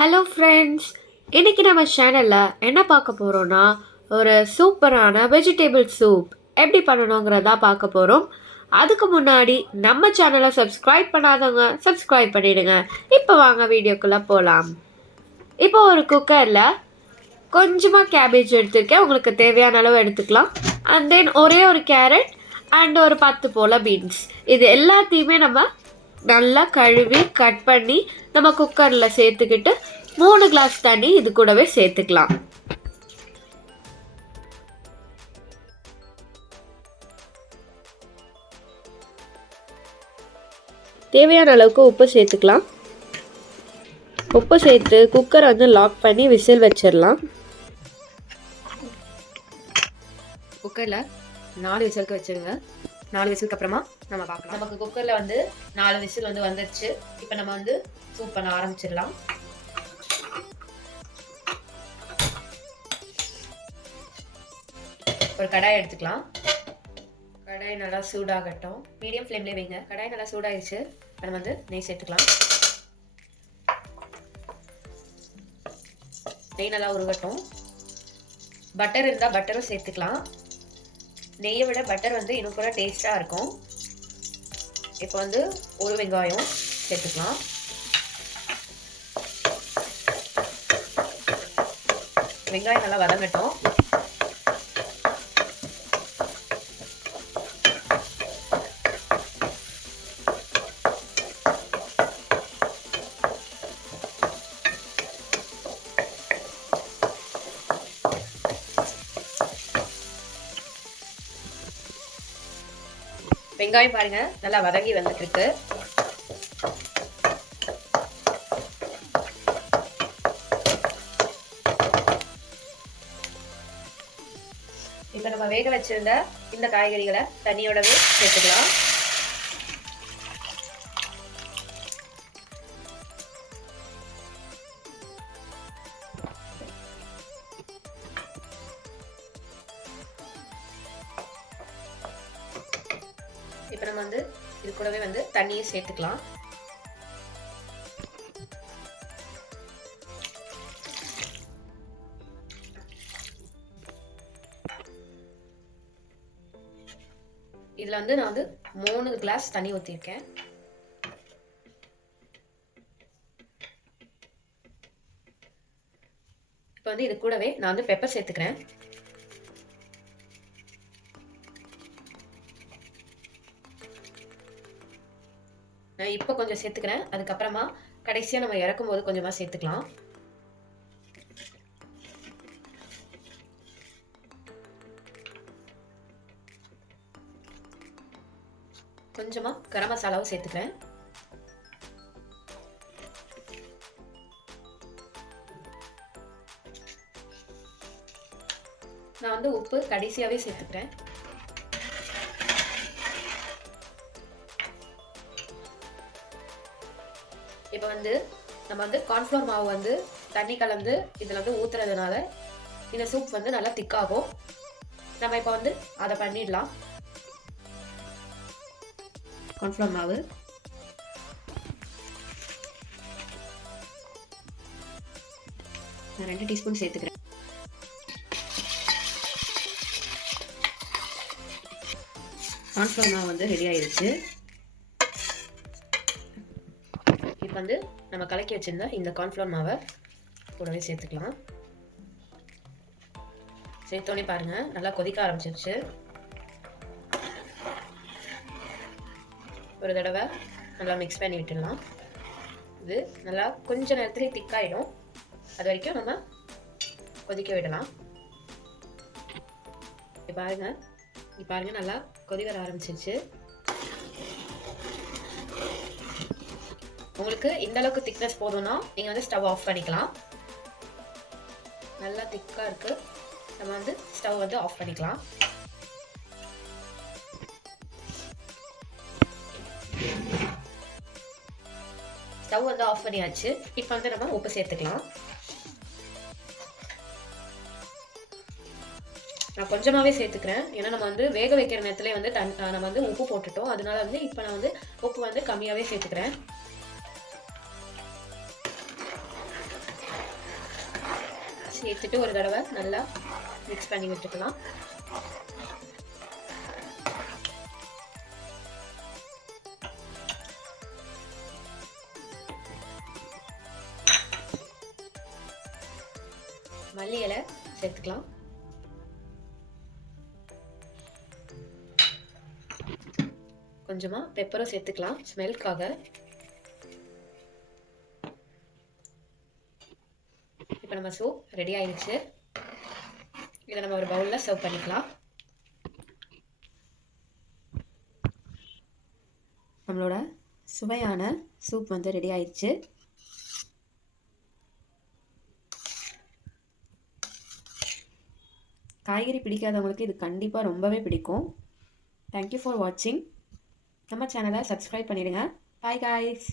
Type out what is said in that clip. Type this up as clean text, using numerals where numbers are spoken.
Hello friends, இன்றைக்கி நம்ம சேனலில் என்ன பார்க்க போகிறோன்னா ஒரு சூப்பரான வெஜிடபிள் சூப் எப்படி பண்ணணுங்கிறதா பார்க்க போகிறோம். அதுக்கு முன்னாடி நம்ம சேனலை சப்ஸ்கிரைப் பண்ணாதவங்க சப்ஸ்கிரைப் பண்ணிவிடுங்க. இப்போ வாங்க வீடியோக்குள்ளே போகலாம். இப்போ ஒரு குக்கரில் கொஞ்சமாக கேபேஜ் எடுத்துருக்கேன், உங்களுக்கு தேவையான அளவு எடுத்துக்கலாம். அண்ட் தென் ஒரே ஒரு கேரட் அண்ட் ஒரு 10 போல் பீன்ஸ், இது எல்லாத்தையுமே நம்ம நல்லா கழுவி கட் பண்ணி நம்ம குக்கரில் சேர்த்துக்கிட்டு 3 கிளாஸ் தண்ணி இது கூடவே சேர்த்துக்கலாம். தேவையான அளவுக்கு உப்பு சேர்த்துக்கலாம். உப்பு சேர்த்து குக்கரை லாக் பண்ணி விசில் வச்சிடலாம். குக்கரில் 4 விசிலுக்கு வச்சுருங்க. 4 விசிலுக்கு அப்புறமா நம்ம பார்க்கலாம். நமக்கு குக்கரில் 4 விசில் வந்துருச்சு. இப்போ நம்ம சூப் பண்ண ஆரம்பிச்சிடலாம். ஒரு கடாய் எடுத்துக்கலாம். கடாய் நல்லா சூடாகட்டும். மீடியம் ஃப்ளேம்லேயே வைங்க. கடாய் நல்லா சூடாகிடுச்சு. நம்ம நெய் சேர்த்துக்கலாம். நெய் நல்லா உருகட்டும். பட்டர் இருந்தால் பட்டரும் சேர்த்துக்கலாம். நெய்யை விட பட்டர் இன்னும் கூட டேஸ்ட்டாக இருக்கும். இப்போ ஒரு வெங்காயம் சேர்த்துக்கலாம். வெங்காயம் நல்லா வதங்கட்டும். வெங்காயம் பாருங்க நல்லா வதங்கி வந்துட்டு இருக்கு. இப்ப நம்ம வேக வச்சிருந்த இந்த காய்கறிகளை தண்ணியோடவே சேர்த்துக்கலாம். இப்போ நம்ம இது கூடவே தண்ணியை சேர்த்துக்கலாம். இதுல நான் 3 கிளாஸ் தண்ணி ஊற்றிருக்கேன். இப்போ இது கூடவே நான் பெப்பர் சேர்த்துக்கிறேன். நான் இப்போ கொஞ்சம் சேர்த்துக்கிறேன். அதுக்கப்புறமா கடைசியாக நம்ம இறக்கும் போது கொஞ்சமாக சேர்த்துக்கலாம். கொஞ்சமாக கரம் மசாலாவும் சேர்த்துக்கிறேன். நான் உப்பு கடைசியாகவே சேர்த்துக்கிறேன். இப்போ நம்ம கார்ன்ஃப்ளவர் மாவு தண்ணி கலந்து இதில் ஊற்றுறதுனால இந்த சூப் நல்லா திக்காகும். நம்ம இப்போ அதை பண்ணிடலாம். கார்ன்ஃப்ளவர் மாவு நான் 2 டீஸ்பூன் சேர்த்துக்கிறேன். கார்ன்ஃப்ளவர் மாவு ரெடி ஆயிடுச்சு. இப்போ நம்ம கலக்கி வச்சிருந்த இந்த கார்ன்ஃப்ளவர் மாவை கூடவே சேர்த்துக்கலாம். சேர்த்தோன்னே பாருங்க நல்லா கொதிக்க ஆரம்பிச்சிருச்சு. ஒரு தடவை நல்லா மிக்ஸ் பண்ணி விட்டுடலாம். இது நல்லா கொஞ்ச நேரத்துலேயே திக்காயிடும். அது வரைக்கும் நம்ம கொதிக்க விடலாம். பாருங்க நல்லா கொதி வர ஆரம்பிச்சிருச்சு. உங்களுக்கு இந்த அளவுக்கு திக்னஸ் போதும்னா நீங்க ஸ்டவ் ஆஃப் பண்ணிக்கலாம். நல்லா திக்கா இருக்கு. நம்ம ஸ்டவ் ஆஃப் பண்ணிக்கலாம். ஸ்டவ் ஆஃப் பண்ணியாச்சு. இப்போ நம்ம உப்பு சேர்த்துக்கலாம். நான் கொஞ்சமாவே சேர்த்துக்கிறேன். ஏன்னா நம்ம வேக வைக்கிற நேரத்துல நம்ம உப்பு போட்டுட்டோம். அதனால இப்போ நான் உப்பு கம்மியாவே சேர்த்துக்கிறேன். சேர்த்துட்டு ஒரு தடவை நல்லா மிக்ஸ் பண்ணி விட்டுக்கலாம். மல்லி இலை சேர்த்துக்கலாம். கொஞ்சமா பெப்பரும் சேர்த்துக்கலாம் ஸ்மெல்க்காக. இப்போ நம்ம சூப் ரெடி ஆயிடுச்சு. இதை நம்ம ஒரு பவுலில் சர்வ் பண்ணிக்கலாம். நம்மளோட சுவையான சூப் வந்து ரெடி ஆயிடுச்சு. காய்கறி பிடிக்காதவங்களுக்கு இது கண்டிப்பாக ரொம்பவே பிடிக்கும். தேங்க்யூ ஃபார் வாட்சிங். நம்ம சேனலை சப்ஸ்கிரைப் பண்ணிடுங்க. Bye guys.